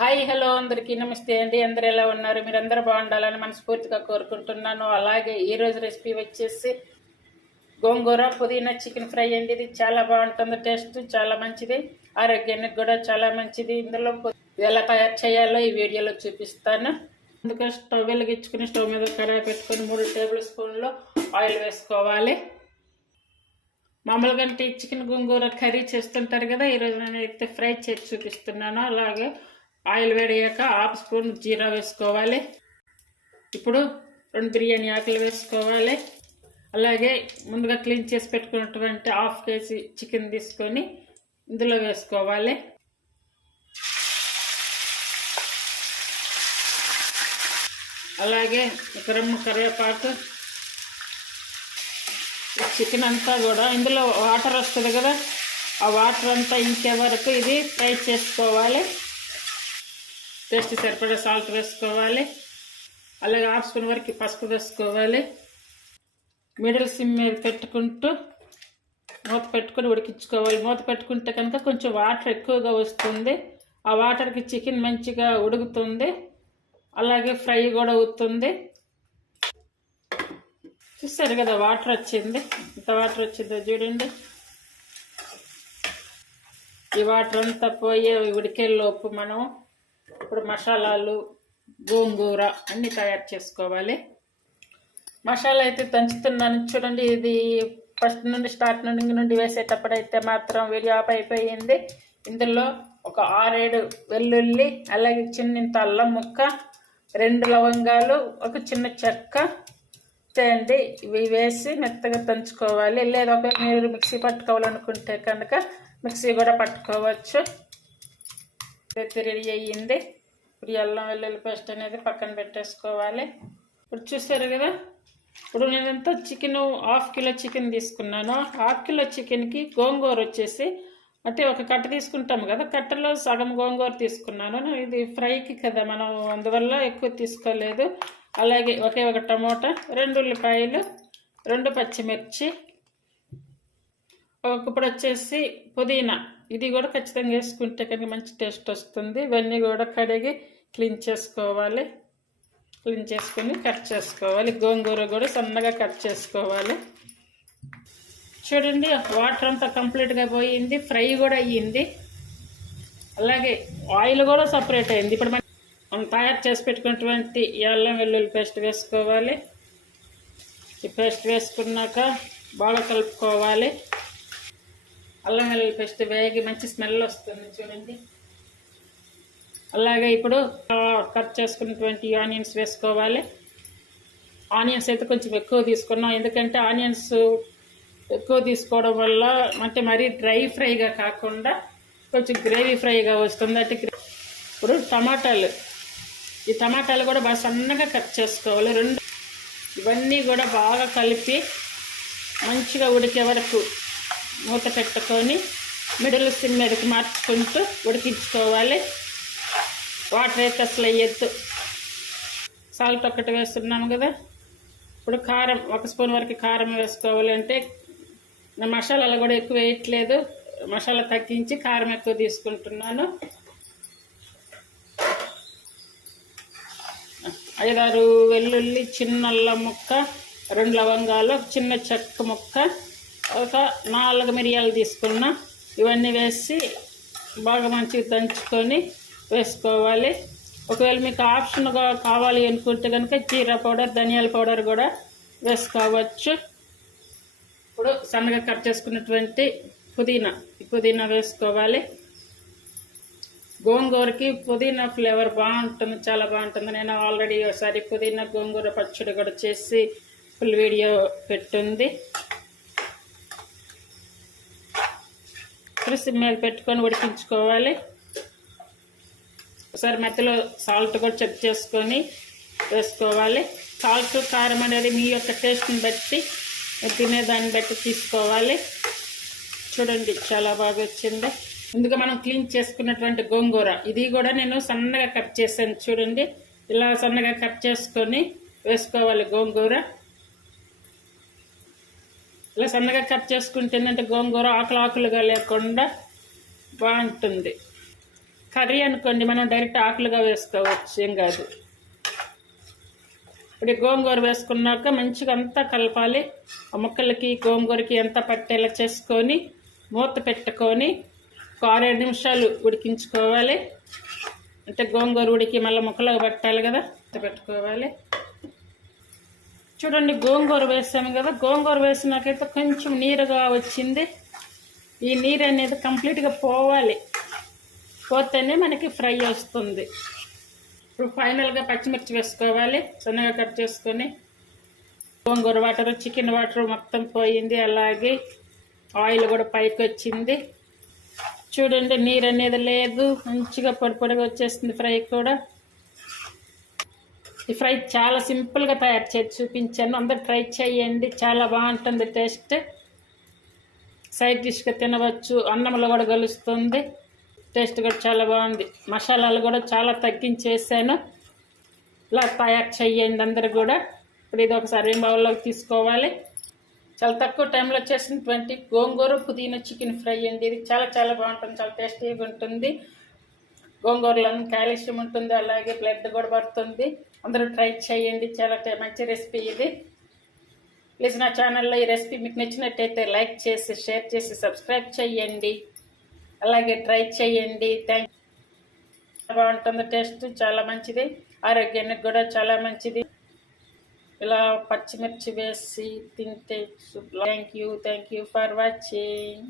Hi hello అందరికీ. నమస్తే అండి. అందరు ఎలా ఉన్నారు? మీరు అందరు బాగుండాలని మనస్ఫూర్తిగా కోరుకుంటున్నాను. అలాగే ఈరోజు రెసిపీ వచ్చేసి గోంగూర పుదీనా చికెన్ ఫ్రై అండి. ఇది చాలా బాగుంటుంది. టేస్ట్ చాలా మంచిది. ఆరోగ్యానికి కూడా చాలా మంచిది. ఇందులో ఎలా తయారు చేయాలో ఈ వీడియోలో చూపిస్తాను. ముందుగా స్టవ్ వెలిగించుకుని స్టవ్ మీద కడాయి పెట్టుకొని మూడు టేబుల్ స్పూన్లు ఆయిల్ వేసుకోవాలి. మామూలుగా అంటే చికెన్ గోంగూర కర్రీ చేస్తుంటారు కదా ఈరోజు నేను అయితే ఫ్రై చేసి చూపిస్తున్నాను. అలాగే ఆయిల్ వేడయ్యాక హాఫ్ స్పూన్ జీరా వేసుకోవాలి. ఇప్పుడు రెండు బిర్యానీ ఆకులు వేసుకోవాలి. అలాగే ముందుగా క్లీన్ చేసి పెట్టుకున్నటువంటి హాఫ్ కేజీ చికెన్ తీసుకొని ఇందులో వేసుకోవాలి. అలాగే ఒక రమ్ము కరివేపాకు. చికెన్ అంతా కూడా ఇందులో వాటర్ వస్తుంది కదా ఆ వాటర్ అంతా ఇంకే వరకు ఇది ఫ్రై చేసుకోవాలి. టేస్ట్ సరిపడా సాల్ట్ వేసుకోవాలి. అలాగే హాఫ్ స్పూన్ వరకు పసుపు వేసుకోవాలి. మిడిల్ సిమ్ మీద పెట్టుకుంటూ మూత పెట్టుకొని ఉడికించుకోవాలి. మూత పెట్టుకుంటే కనుక కొంచెం వాటర్ ఎక్కువగా వస్తుంది. ఆ వాటర్కి చికెన్ మంచిగా ఉడుకుతుంది. అలాగే ఫ్రై కూడా అవుతుంది. చూస్తారు కదా వాటర్ వచ్చింది. ఇంత వాటర్ వచ్చిందో చూడండి. ఈ వాటర్ అంతా పోయే ఉడికేలోపు మనం ఇప్పుడు మసాలాలు గోంగూర అన్నీ తయారు చేసుకోవాలి. మసాలా అయితే దంచుతున్నాను. చూడండి ఇది ఫస్ట్ నుండి స్టార్ట్ నుండి నుండి వేసేటప్పుడైతే మాత్రం వీడియో ఆఫ్ అయిపోయింది. ఇందులో ఒక ఆరేడు వెల్లుల్లి అలాగే చిన్నంత అల్లం ముక్క రెండు లవంగాలు ఒక చిన్న చెక్క అండి ఇవి వేసి మెత్తగా దంచుకోవాలి. లేదా ఒక మీరు మిక్సీ పట్టుకోవాలనుకుంటే కనుక మిక్సీ కూడా పట్టుకోవచ్చు. అయితే రెడీ అయ్యింది. ఇప్పుడు అల్లం వెల్లుల్లి పేస్ట్ అనేది పక్కన పెట్టేసుకోవాలి. ఇప్పుడు చూసారు కదా? ఇప్పుడు నేనంతా చికెన్ హాఫ్ కిలో చికెన్ తీసుకున్నాను. హాఫ్ కిలో చికెన్కి గోంగూర వచ్చేసి అంటే ఒక కట్ట తీసుకుంటాం కదా? కట్టలో సగం గోంగూర తీసుకున్నాను. ఇది ఫ్రైకి కదా మనం అందువల్ల ఎక్కువ తీసుకోలేదు. అలాగే ఒకే ఒక టమోటా రెండు ఉల్లిపాయలు రెండు పచ్చిమిర్చి ఇప్పుడు వచ్చేసి పుదీనా. ఇది కూడా ఖచ్చితంగా వేసుకుంటే కనుక మంచి టేస్ట్ వస్తుంది. ఇవన్నీ కూడా కడిగి క్లీన్ చేసుకోవాలి. క్లీన్ చేసుకొని కట్ చేసుకోవాలి. గోంగూర కూడా సన్నగా కట్ చేసుకోవాలి. చూడండి వాటర్ అంతా కంప్లీట్గా పోయింది. ఫ్రై కూడా అయ్యింది. అలాగే ఆయిల్ కూడా సపరేట్ అయింది. ఇప్పుడు మనం మనం తయారు చేసి పెట్టుకున్నటువంటి ఎల్లం వెల్లుల్లి పేస్ట్ వేసుకోవాలి. ఈ పేస్ట్ వేసుకున్నాక బాగా కలుపుకోవాలి. అల్లం వెల్లుల్లి పేస్ట్ వేగి మంచి స్మెల్ వస్తుంది చూడండి. అలాగే ఇప్పుడు కట్ చేసుకున్నటువంటి ఆనియన్స్ వేసుకోవాలి. ఆనియన్స్ అయితే కొంచెం ఎక్కువ తీసుకున్నాం. ఎందుకంటే ఆనియన్స్ ఎక్కువ తీసుకోవడం వల్ల అంటే మరీ డ్రై ఫ్రైగా కాకుండా కొంచెం గ్రేవీ ఫ్రైగా వస్తుంది. అంటే ఇప్పుడు టమాటాలు. ఈ టమాటాలు కూడా బాగా సన్నగా కట్ చేసుకోవాలి. రెండు ఇవన్నీ కూడా బాగా కలిపి మంచిగా ఉడికే వరకు మూత పెట్టుకొని మిడిల్ సిమ్ మీదకి మార్చుకుంటూ ఉడికించుకోవాలి. వాటర్ అయితే అసలు వేయద్దు. సాల్ట్ ఒక్కటి వేస్తున్నాము కదా. ఇప్పుడు కారం ఒక స్పూన్ వరకు కారం వేసుకోవాలి అంటే మసాలాలు కూడా ఎక్కువ వేయట్లేదు. మసాలా తగ్గించి కారం ఎక్కువ తీసుకుంటున్నాను. ఐదారు వెల్లుల్లి చిన్న అల్లం ముక్క రెండు లవంగాలు చిన్న చెక్క ముక్క ఒక నాలుగు మిరియాలు తీసుకున్న. ఇవన్నీ వేసి బాగా మంచిగా దంచుకొని వేసుకోవాలి. ఒకవేళ మీకు ఆప్షన్గా కావాలి అనుకుంటే కనుక జీరా పౌడర్ ధనియాల పౌడర్ కూడా వేసుకోవచ్చు. ఇప్పుడు సన్నగా కట్ చేసుకున్నటువంటి పుదీనా పుదీనా వేసుకోవాలి. గోంగూరకి పుదీనా ఫ్లేవర్ బాగుంటుంది చాలా బాగుంటుంది. నేను ఆల్రెడీ ఒకసారి పుదీనా గోంగూర పచ్చడి కూడా చేసి ఫుల్ వీడియో పెట్టుంది. ఇప్పుడు సిమ్ మీద పెట్టుకొని ఉడికించుకోవాలి. ఒకసారి మధ్యలో సాల్ట్ కూడా చెక్ చేసుకొని వేసుకోవాలి. సాల్ట్ కారం అనేది మీ యొక్క టేస్ట్ని బట్టి తినేదాన్ని బట్టి తీసుకోవాలి. చూడండి చాలా బాగా వచ్చింది. ముందుగా మనం క్లీన్ చేసుకున్నటువంటి గోంగూర. ఇది కూడా నేను సన్నగా కట్ చేశాను చూడండి. ఇలా సన్నగా కట్ చేసుకొని వేసుకోవాలి గోంగూర. ఇలా సన్నగా కట్ చేసుకుంటే ఏంటంటే గోంగూర ఆకులు ఆకులుగా లేకుండా బాగుంటుంది. కర్రీ అనుకోండి మనం డైరెక్ట్ ఆకులుగా వేసుకోవచ్చు ఏం కాదు. ఇప్పుడు గోంగూర వేసుకున్నాక మంచిగా అంతా కలపాలి. ఆ ముక్కలకి గోంగూరకి ఎంత పట్టేలా చేసుకొని మూత పెట్టుకొని ఒక ఆరేడు నిమిషాలు ఉడికించుకోవాలి. అంటే గోంగూర ఉడికి మళ్ళీ ముక్కలకు పట్టాలి కదా మూత పెట్టుకోవాలి. చూడండి గోంగూర వేసాము కదా. గోంగూర వేసినాకైతే కొంచెం నీరుగా వచ్చింది. ఈ నీరు అనేది కంప్లీట్గా పోవాలి. పోతేనే మనకి ఫ్రై వస్తుంది. ఇప్పుడు ఫైనల్గా పచ్చిమిర్చి వేసుకోవాలి. సన్నగా కట్ చేసుకొని గోంగూర వాటర్ చికెన్ వాటర్ మొత్తం పోయింది. అలాగే ఆయిల్ కూడా పైకి వచ్చింది. చూడండి నీరు అనేది లేదు. మంచిగా పొడి పొడిగా వచ్చేస్తుంది ఫ్రై కూడా. ఈ ఫ్రై చాలా సింపుల్గా తయారు చేసి చూపించాను. అందరు ట్రై చేయండి. చాలా బాగుంటుంది టేస్ట్. సైడ్ డిష్గా తినవచ్చు. అన్నంలో కూడా కలుస్తుంది. టేస్ట్ కూడా చాలా బాగుంది. మసాలాలు కూడా చాలా తగ్గించేసాను. ఇలా తయారు చేయండి అందరు కూడా. ఇప్పుడు ఇది ఒకసారి బౌల్లోకి తీసుకోవాలి. చాలా తక్కువ టైంలో చేసినటువంటి గోంగూర పుదీనా చికెన్ ఫ్రై అండి. ఇది చాలా చాలా బాగుంటుంది. చాలా టేస్టీగా ఉంటుంది. గోంగూరలో కాల్షియం ఉంటుంది. అలాగే బ్లడ్ కూడా పడుతుంది. అందరూ ట్రై చేయండి. చాలా మంచి రెసిపీ ఇది. ప్లీజ్ నా ఛానల్లో ఈ రెసిపీ మీకు నచ్చినట్టయితే లైక్ చేసి షేర్ చేసి సబ్స్క్రైబ్ చేయండి. అలాగే ట్రై చేయండి. థ్యాంక్ బాగుంటుంది టేస్ట్. చాలా మంచిది. ఆరోగ్యానికి కూడా చాలా మంచిది. ఇలా పచ్చిమిర్చి వేసి తింటే thank you thank you for watching.